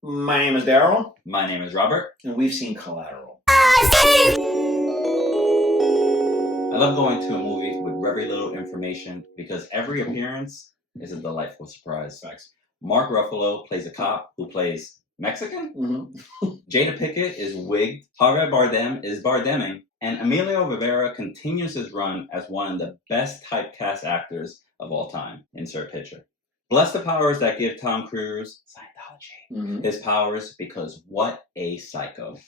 My name is Daryl. My name is Robert. And we've seen Collateral. I love going to a movie with very little information because every appearance is a delightful surprise. Facts. Mark Ruffalo plays a cop who plays Mexican. Mm-hmm. Jada Pinkett is wigged. Javier Bardem is Bardemming. And Emilio Rivera continues his run as one of the best typecast actors of all time. Insert picture. Bless the powers that give Tom Cruise Scientology his powers, because what a psycho.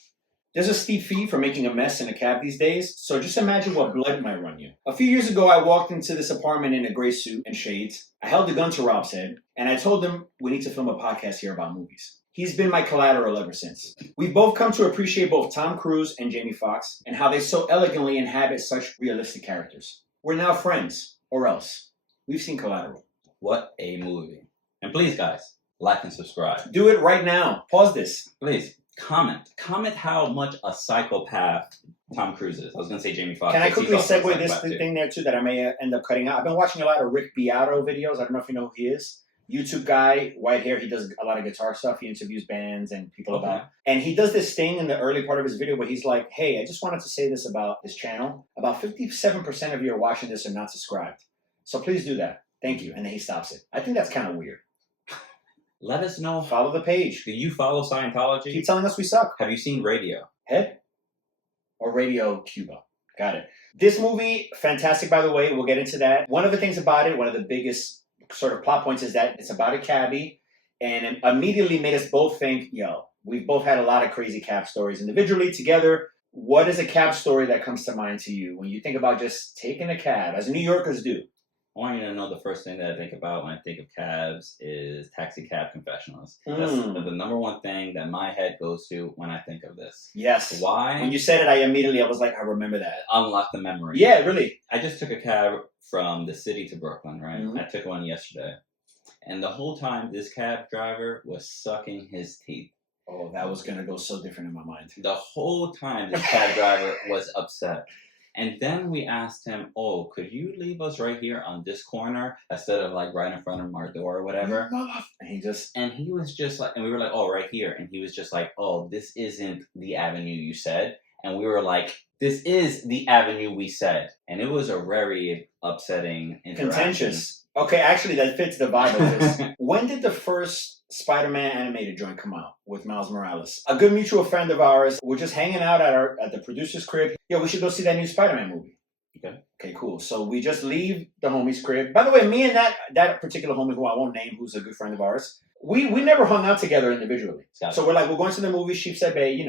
There's a steep fee for making a mess in a cab these days, so just imagine what blood might run you. A few years ago, I walked into this apartment in a gray suit and shades. I held a gun to Rob's head, and I told him we need to film a podcast here about movies. He's been my collateral ever since. We've both come to appreciate both Tom Cruise and Jamie Foxx and how they so elegantly inhabit such realistic characters. We're now friends, or else. We've seen Collateral. What a movie. And please, guys, like and subscribe. Do it right now. Pause this. Please, comment. Comment how much a psychopath Tom Cruise is. I was going to say Jamie Foxx. Can I quickly segue this thing there, too, that I may end up cutting out? I've been watching a lot of Rick Beato videos. I don't know if you know who he is. YouTube guy, white hair. He does a lot of guitar stuff. He interviews bands and people about. And he does this thing in the early part of his video where he's like, hey, I just wanted to say this about this channel. About 57% of you are watching this are not subscribed. So please do that. Thank you. And then he stops it. I think that's kind of weird. Let us know. Follow the page. Do you follow Scientology? Keep telling us we suck. Have you seen Radio? Head? Or Radio Cuba. Got it. This movie, fantastic, by the way. We'll get into that. One of the things about it, one of the biggest sort of plot points is that it's about a cabbie. And it immediately made us both think, yo, we've both had a lot of crazy cab stories individually, together. What is a cab story that comes to mind to you when you think about just taking a cab, as New Yorkers do? I want you to know the first thing that I think about when I think of cabs is taxi cab confessionals. That's the number one thing that my head goes to when I think of this. Yes. Why? When you said it, I was like, I remember that. Unlock the memory. Yeah, really. I just took a cab from the city to Brooklyn, right? I took one yesterday. And the whole time, this cab driver was sucking his teeth. Oh, that was going to go so different in my mind. The whole time, this cab driver was upset. And then we asked him, oh, could you leave us right here on this corner instead of like right in front of our door or whatever? And he was just like, and we were like, oh, right here. And he was just like, oh, this isn't the avenue you said. And we were like, this is the avenue we said. And it was a very upsetting interaction. Contentious. Okay, actually, that fits the vibe of this. When did the first Spider-Man animated joint come out with Miles Morales? A good mutual friend of ours, we're just hanging out at the producer's crib. Yo, we should go see that new Spider-Man movie. Okay, cool. So we just leave the homie's crib. By the way, me and that particular homie, who I won't name, who's a good friend of ours, we never hung out together individually. So we're like, we're going to the movie, Sheep said, Bay,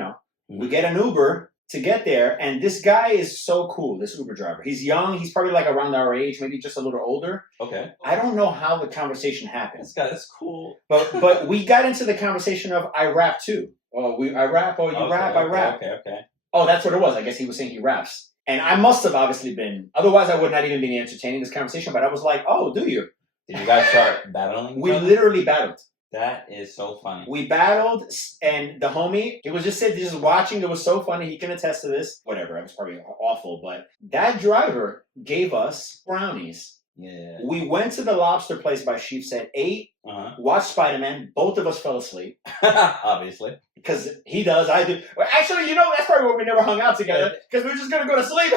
we get an Uber to get there, and this guy is so cool, this Uber driver. He's young, he's probably like around our age, maybe just a little older. Okay. I don't know how the conversation happened. This guy is cool. But we got into the conversation of, I rap too. I rap, rap, I rap. Okay. Oh, that's what it was. I guess he was saying he raps. And I must have obviously been, otherwise I would not even be entertaining this conversation, but I was like, oh, do you? Did you guys start battling? We literally battled. That is so funny. We battled, and the homie, he was just watching. It was so funny. He can attest to this. Whatever, it was probably awful, but that driver gave us brownies. Yeah. We went to the lobster place by Sheepshead, ate, watched Spider-Man. Both of us fell asleep. Obviously. Because he does, I do. Well, actually, that's probably why we never hung out together. Because we were just going to go to sleep.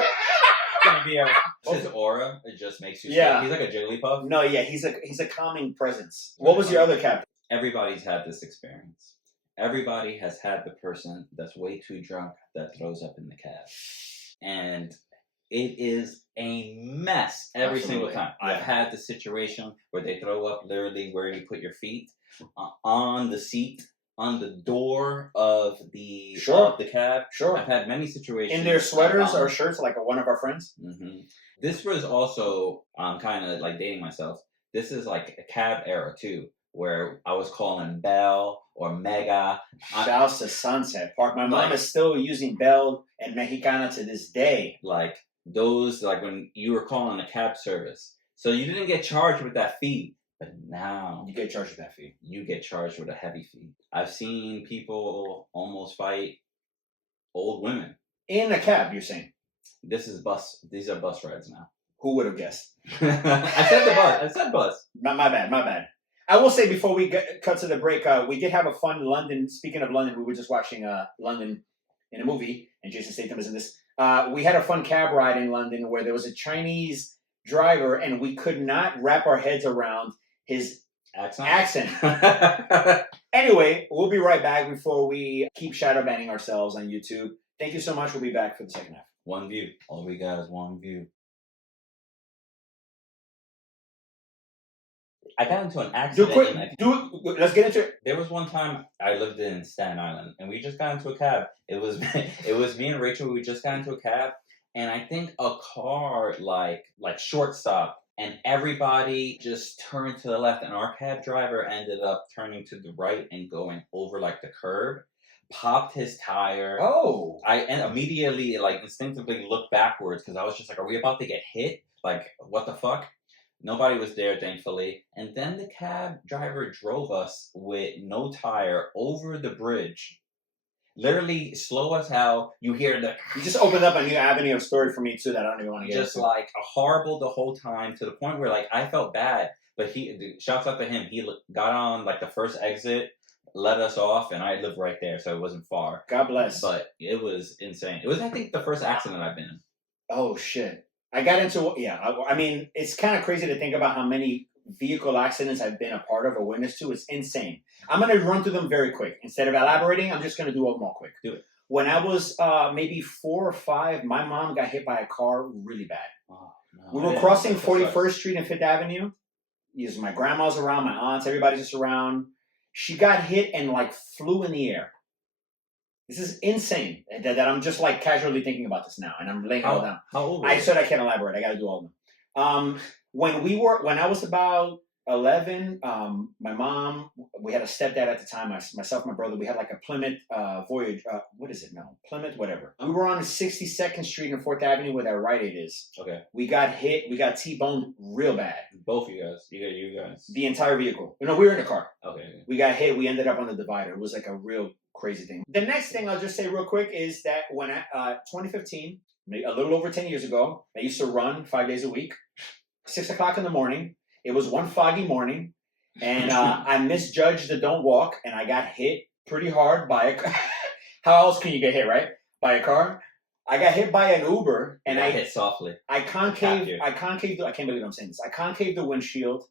His aura, it just makes you sleep. He's like a Jigglypuff. No, yeah, he's a calming presence. What was your other captain? Everybody's had this experience. Everybody has had the person that's way too drunk that throws up in the cab. And it is a mess every single time. Yeah. I've had the situation where they throw up literally where you put your feet, on the seat, on the door of the cab. Sure. I've had many situations. In their sweaters or shirts, like one of our friends. This was also, kind of like dating myself. This is like a cab era too, where I was calling Bell or Mega. Shouts to Sunset Park. My mom is still using Bell and Mexicana to this day. Like those, like when you were calling a cab service. So you didn't get charged with that fee. But now you get charged with that fee. You get charged with a heavy fee. I've seen people almost fight old women. In a cab, you're saying? These are bus rides now. Who would have guessed? I said the bus. I said bus. My bad. I will say before we cut to the break, we did have a fun London. Speaking of London, we were just watching London in a movie, and Jason Statham is in this. We had a fun cab ride in London where there was a Chinese driver, and we could not wrap our heads around his accent. Anyway, we'll be right back before we keep shadow banning ourselves on YouTube. Thank you so much. We'll be back for the second half. One view. All we got is one view. I got into an accident. Let's get into it. There was one time I lived in Staten Island, and we just got into a cab. It was me and Rachel. We just got into a cab, and I think a car like short stopped, and everybody just turned to the left, and our cab driver ended up turning to the right and going over like the curb, popped his tire. Oh! And immediately instinctively looked backwards because I was just like, "Are we about to get hit? Like, what the fuck?" Nobody was there, thankfully. And then the cab driver drove us with no tire over the bridge. Literally slow as hell. You hear the... You just opened up a new avenue of story for me, too, that I don't even want to get just into. Horrible the whole time to the point where, I felt bad. But shouts out to him. He got on, the first exit, let us off, and I lived right there, so it wasn't far. God bless. But it was insane. It was, I think, the first accident I've been in. Oh, shit. I got into, I mean, it's kind of crazy to think about how many vehicle accidents I've been a part of or witness to. It's insane. I'm going to run through them very quick. Instead of elaborating, I'm just going to do them all quick. Do it. When I was maybe 4 or 5, my mom got hit by a car really bad. Oh, no, we were crossing 41st Street and 5th Avenue. Yes, my grandma's around, my aunts, everybody's just around. She got hit and flew in the air. This is insane that I'm just casually thinking about this now, and I'm laying it all down. How old? I said I can't elaborate. I got to do all of them. When I was about 11, my mom, we had a stepdad at the time. Myself, my brother, we had a Plymouth Voyage. What is it now? Plymouth, whatever. We were on 62nd Street and 4th Avenue where that Rite Aid is. Okay. We got hit. We got T-boned real bad. Both of you guys. You guys. The entire vehicle. No, we were in a car. Okay. We got hit. We ended up on the divider. It was a real crazy thing. The next thing I'll just say real quick is that when 2015, a little over 10 years ago, I used to run 5 days a week, 6 o'clock in the morning. It was one foggy morning, and I misjudged the don't walk, and I got hit pretty hard by a car. How else can you get hit, right? By a car? I got hit by an Uber, and I hit softly. I concaved. I can't believe I'm saying this. I concaved the windshield,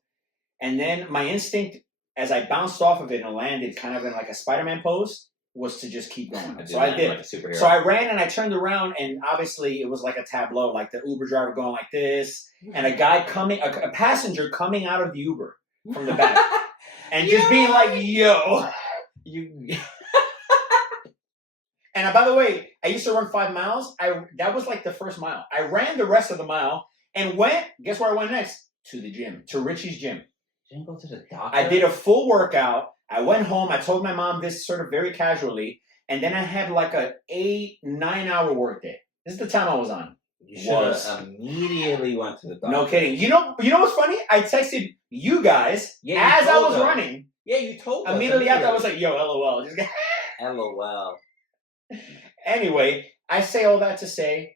and then my instinct, as I bounced off of it and landed kind of in a Spider-Man pose, was to just keep going. So I did. Like a superhero. So I ran and I turned around, and obviously it was a tableau, the Uber driver going like this, and a passenger coming out of the Uber from the back, and just being like, "Yo, you." And by the way, I used to run 5 miles. That was the first mile. I ran the rest of the mile and went. Guess where I went next? To the gym, to Richie's gym. You didn't go to the doctor? I did a full workout. I went home. I told my mom this sort of very casually, and then I had a 8-9 hour work day. This is the time I was on. You should have immediately went to the doctor. No kidding. You know what's funny? I texted you guys as I was running. Yeah, you told us. Immediately after, I was like, "Yo, LOL." LOL. Anyway, I say all that to say,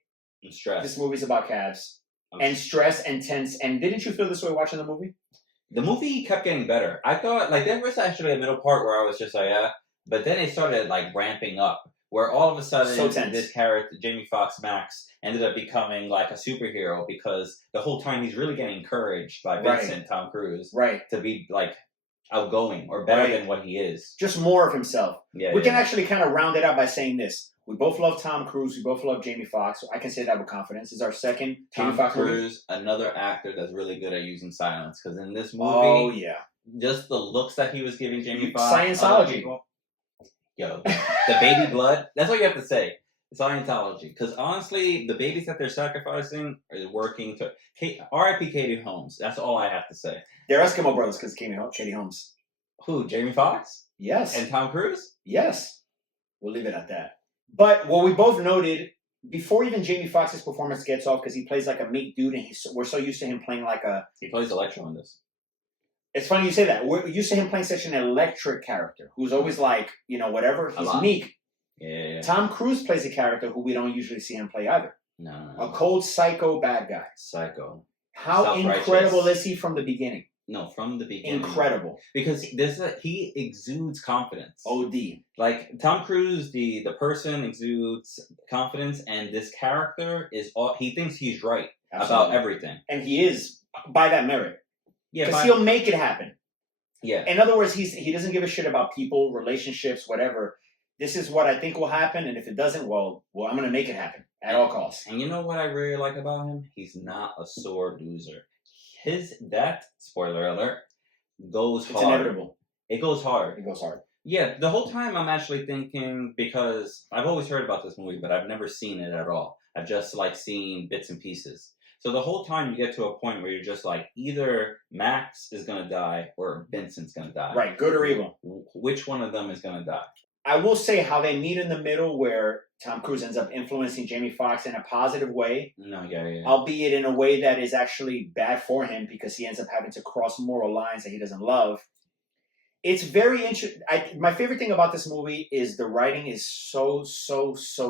stress. This movie's about cabs and stress and tense. And didn't you feel this way watching the movie? The movie kept getting better. I thought, there was actually a middle part where I was just like, yeah. But then it started, ramping up. Where all of a sudden, this character, Jamie Foxx Max, ended up becoming, a superhero. Because the whole time he's really getting encouraged by Vincent, Tom Cruise. Right. To be, outgoing or better than what he is. Just more of himself. Yeah, we can actually kind of round it out by saying this. We both love Tom Cruise. We both love Jamie Foxx. So I can say that with confidence. This is our second Jamie Foxx movie. Tom Cruise, another actor that's really good at using silence. Because in this movie, just the looks that he was giving Jamie Foxx. Scientology. Yo, the baby blood. That's what you have to say. Scientology. Because honestly, the babies that they're sacrificing are working to... R.I.P. Katie Holmes. That's all I have to say. They're Eskimo brothers because Katie Holmes. Who? Jamie Foxx? Yes. And Tom Cruise? Yes. We'll leave it at that. But what we both noted, before even Jamie Foxx's performance gets off, because he plays a meek dude, and we're so used to him playing He plays Electro in this. It's funny you say that. We're used to him playing such an electric character, who's always whatever. He's meek. Yeah. Tom Cruise plays a character who we don't usually see him play either. No. A cold, psycho bad guy. Psycho. How incredible is he from the beginning? No, from the beginning. Incredible. Because he exudes confidence. OD. Like Tom Cruise, the person exudes confidence, and this character he thinks he's right about everything. And he is by that merit. Yeah, because he'll make it happen. Yeah. In other words, he doesn't give a shit about people, relationships, whatever. This is what I think will happen, and if it doesn't, well, I'm going to make it happen at all costs. And you know what I really like about him? He's not a sore loser. That spoiler alert goes hard. It's inevitable. It goes hard. It goes hard. Yeah, the whole time I'm actually thinking, because I've always heard about this movie, but I've never seen it at all. I've just seen bits and pieces. So the whole time you get to a point where you're just like, either Max is going to die or Vincent's going to die. Right, good or evil. Which one of them is going to die? I will say how they meet in the middle where Tom Cruise ends up influencing Jamie Foxx in a positive way. No, yeah. Albeit in a way that is actually bad for him because he ends up having to cross moral lines that he doesn't love. It's very interesting. My favorite thing about this movie is the writing is so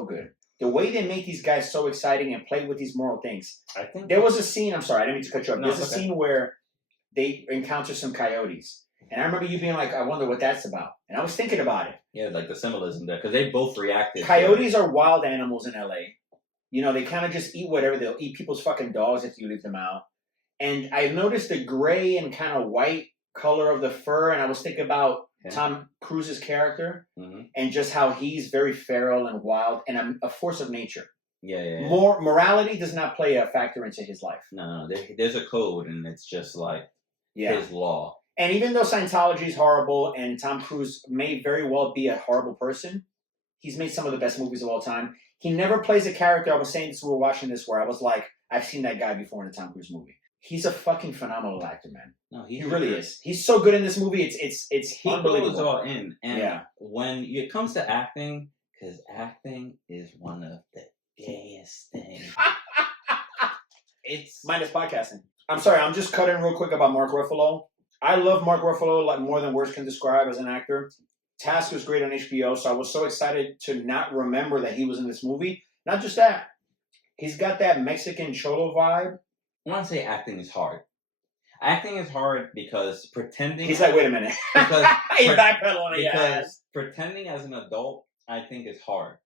good. The way they make these guys so exciting and play with these moral things. I think there was a scene, I'm sorry, I didn't mean to cut you off. There's a scene where they encounter some coyotes. And I remember you being like, I wonder what that's about. And I was thinking about it. Yeah, like the symbolism there, because they both reacted. Coyotes are wild animals in LA. You know, they kind of just eat whatever. They'll eat people's fucking dogs if you leave them out. And I noticed the gray and kind of white color of the fur, and I was thinking about Tom Cruise's character and just how he's very feral and wild and a force of nature. Yeah. Morality does not play a factor into his life. No, there's a code, and it's just like his law. And even though Scientology is horrible and Tom Cruise may very well be a horrible person, he's made some of the best movies of all time. He never plays a character. I was saying this, we were watching this, where I was like, I've seen that guy before in a Tom Cruise movie. He's a fucking phenomenal actor, man. No, he really is. He's so good in this movie. It's he unbelievable. goes all in. And when it comes to acting, because acting is one of the gayest things. It's minus podcasting. I'm sorry, I'm just cutting real quick about Mark Ruffalo. I love Mark Ruffalo like more than words can describe as an actor. Task was great on HBO, so I was so excited to not remember that he was in this movie. Not just that, he's got that Mexican cholo vibe. I want to say acting is hard. Acting is hard because pretending... He's like, wait a minute. Because He's backpedaling. Because pretending as an adult, I think, is hard.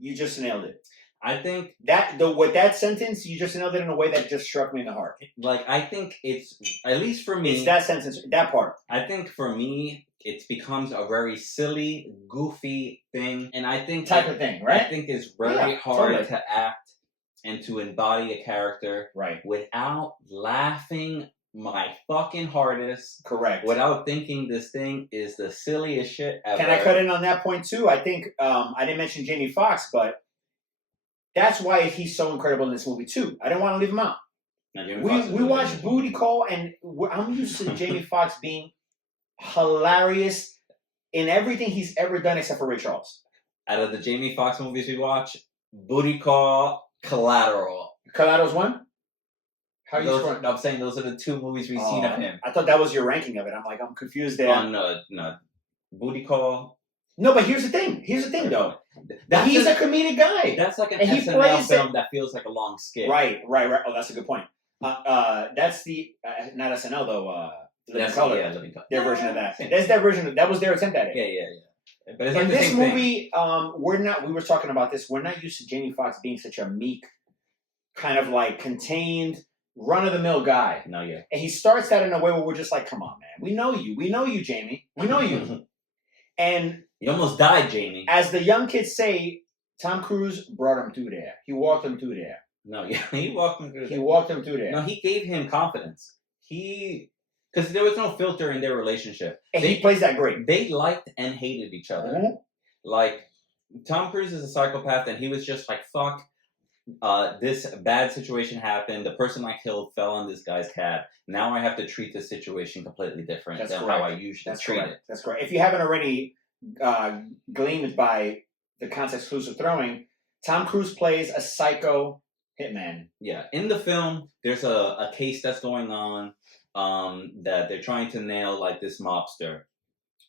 You just nailed it. I think... With that sentence, you just nailed it in a way that just struck me in the heart. Like, I think it's... At least for me... It's that sentence, that part. I think for me, it becomes a very silly, goofy thing. And I think... Type of thing, right? I think it's very hard to act and to embody a character without laughing my fucking hardest. Correct. Without thinking this thing is the silliest shit ever. Can I cut in on that point too? I think I didn't mention Jamie Foxx, but that's why he's so incredible in this movie too. I didn't want to leave him out. We watched Booty Call, and I'm used to Jamie Foxx being hilarious in everything he's ever done except for Ray Charles. Out of the Jamie Foxx movies we watch, Booty Call, Collateral. Collateral's one? How are you scoring? I'm saying those are the two movies we've seen of him. I thought that was your ranking of it. I'm like, I'm confused there. No. Booty Call. No, but here's the thing. Though. He's a comedic guy. That's like an SNL film that feels like a long skit. Right. Oh, that's a good point. That's the, not SNL though, Living Color. Yeah, Living Color. Their version of that. That's their version. That was their attempt at it. Yeah. But it's in this movie, we were talking about this, we're not used to Jamie Foxx being such a meek, kind of like contained, run-of-the-mill guy. No, yeah. And he starts that in a way where we're just like, come on, man. We know you, Jamie. We know you. And you almost died, Jamie. As the young kids say, Tom Cruise brought him through there. He walked him through there. No, yeah, he walked him through there. He walked him through there. No, he gave him confidence. Because there was no filter in their relationship. And he plays that great. They liked and hated each other. Mm-hmm. Like, Tom Cruise is a psychopath, and he was just like, fuck, this bad situation happened. The person I killed fell on this guy's cab. Now I have to treat this situation completely different than how I usually treat it. That's correct. If you haven't already gleaned by the context clues we're throwing, Tom Cruise plays a psycho hitman. Yeah. In the film, there's a case that's going on that they're trying to nail, like, this mobster.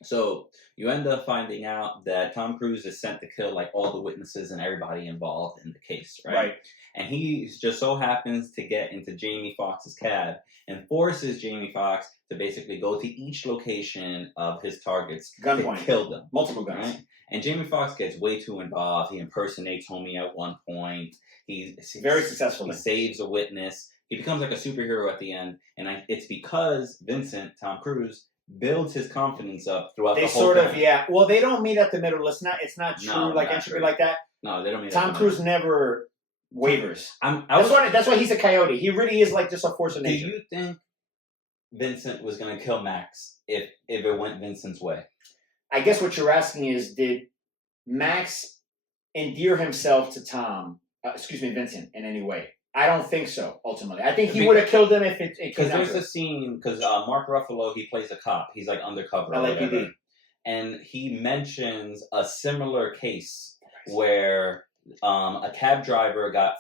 So you end up finding out that Tom Cruise is sent to kill like all the witnesses and everybody involved in the case, right? Right. And he just so happens to get into Jamie Foxx's cab and forces Jamie Foxx to basically go to each location of his targets Gunpoint. to kill them. Multiple guns. Right? And Jamie Foxx gets way too involved. He impersonates Homie at one point. He's very successful. He saves a witness. He becomes like a superhero at the end. And it's because Vincent, Tom Cruise, builds his confidence up throughout the whole sort of, thing. yeah. Well, they don't meet at the middle. It's not true. No, like not entropy true. like that. No, they don't meet. Tom Cruise never wavers. That's why he's a coyote. He really is like just a force of nature. Do you think Vincent was going to kill Max if it went Vincent's way? I guess what you're asking is, did Max endear himself to Vincent in any way? I don't think so, ultimately. I think he would have killed him if it because there's a scene, because Mark Ruffalo, he plays a cop. He's like undercover. LAPD. And he mentions a similar case where a cab driver got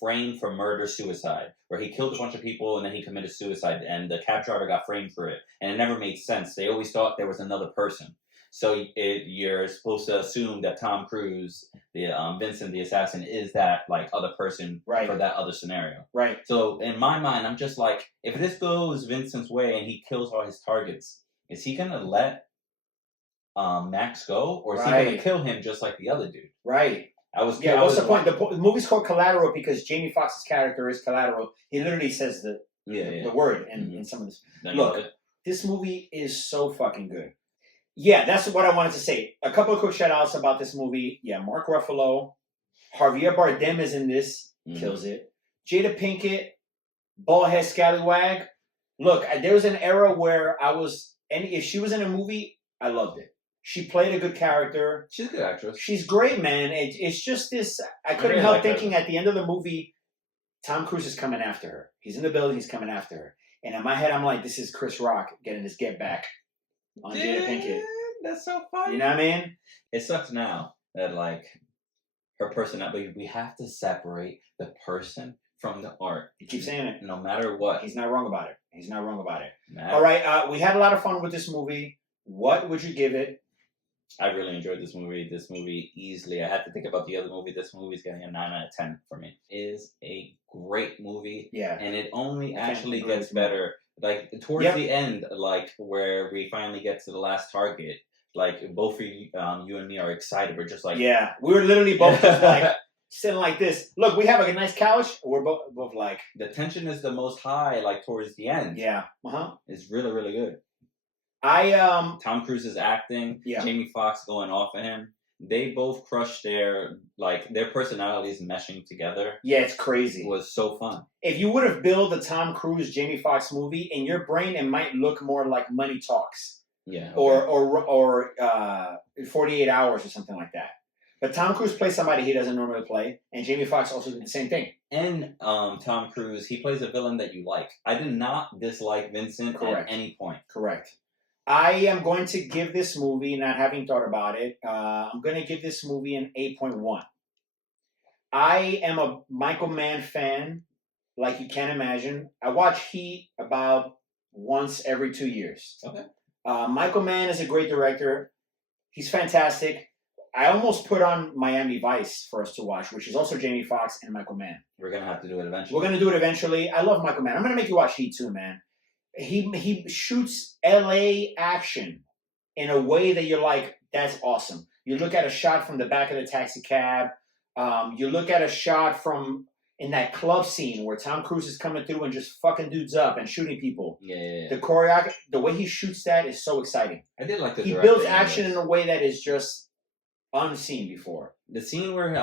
framed for murder-suicide, where he killed a bunch of people and then he committed suicide, and the cab driver got framed for it. And it never made sense. They always thought there was another person. So you're supposed to assume that Tom Cruise, the Vincent the assassin, is that like other person for that other scenario. Right. So in my mind, I'm just like, if this goes Vincent's way and he kills all his targets, is he gonna let Max go, or is he gonna kill him just like the other dude? Right. What's the point? The movie's called Collateral because Jamie Foxx's character is Collateral. He literally says the word in some of this. Look, this movie is so fucking good. Yeah, that's what I wanted to say. A couple of quick shout outs about this movie. Yeah, Mark Ruffalo, Javier Bardem is in this, kills it. Jada Pinkett, baldhead scallywag. Look, there was an era where if she was in a movie, I loved it. She played a good character. She's a good actress. She's great, man. It's just this. I couldn't help thinking at the end of the movie, Tom Cruise is coming after her. He's in the building. He's coming after her. And in my head, I'm like, this is Chris Rock getting his get back on Jada Pinkett. That's so funny. You know what I mean? It sucks now that like her personality. We have to separate the person from the art. You keep saying it. No matter what. He's not wrong about it. All right. We had a lot of fun with this movie. What would you give it? I really enjoyed this movie. This movie easily. I had to think about the other movie. This movie's getting a 9 out of 10 for me. It is a great movie. Yeah. And it only actually gets better. Like towards the end, like where we finally get to the last target. Like both of you, you and me are excited. We're just like, yeah, we were literally both just like sitting like this. Look, we have like a nice couch. We're both like, the tension is the most high. Like towards the end. Yeah. It's really, really good. Tom Cruise's acting, Jamie Foxx going off at him. They both crushed their personalities meshing together. Yeah, it's crazy. It was so fun. If you would have built a Tom Cruise Jamie Foxx movie in your brain, it might look more like Money Talks. Yeah. Okay. Or 48 Hours or something like that. But Tom Cruise plays somebody he doesn't normally play, and Jamie Foxx also did the same thing. And Tom Cruise, he plays a villain that you like. I did not dislike Vincent at any point. Correct. I am going to give this movie, not having thought about it, I'm going to give this movie an 8.1. I am a Michael Mann fan, like you can imagine. I watch Heat about once every 2 years. Okay. Michael Mann is a great director. He's fantastic. I almost put on Miami Vice for us to watch, which is also Jamie Foxx and Michael Mann. We're going to have to do it eventually. We're going to do it eventually. I love Michael Mann. I'm going to make you watch Heat too, man. He shoots LA action in a way that you're like, that's awesome. You look at a shot from the back of the taxi cab. You look at a shot from in that club scene where Tom Cruise is coming through and just fucking dudes up and shooting people. Yeah. The choreography, the way he shoots that is so exciting. I did like the He builds action in a way that is just unseen before. The scene where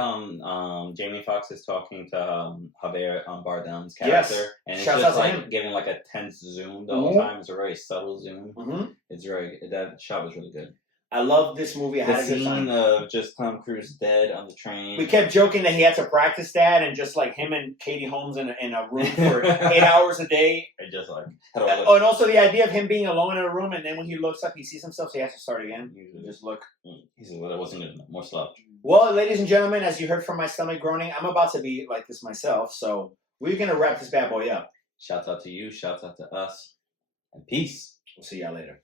Jamie Foxx is talking to Javier Bardem's character, and it's just like giving like a tense zoom the whole time. It's a very subtle zoom. It's that shot was really good. I love this movie. The scene of just Tom Cruise dead on the train. We kept joking that he had to practice that, and just like him and Katie Holmes in a room for 8 hours a day. And just like and also the idea of him being alone in a room, and then when he looks up, he sees himself, so he has to start again. Just look. He says, "Well, that wasn't good enough. More slow." Well, ladies and gentlemen, as you heard from my stomach groaning, I'm about to be like this myself. So we're gonna wrap this bad boy up. Shouts out to you. Shouts out to us. And peace. We'll see y'all later.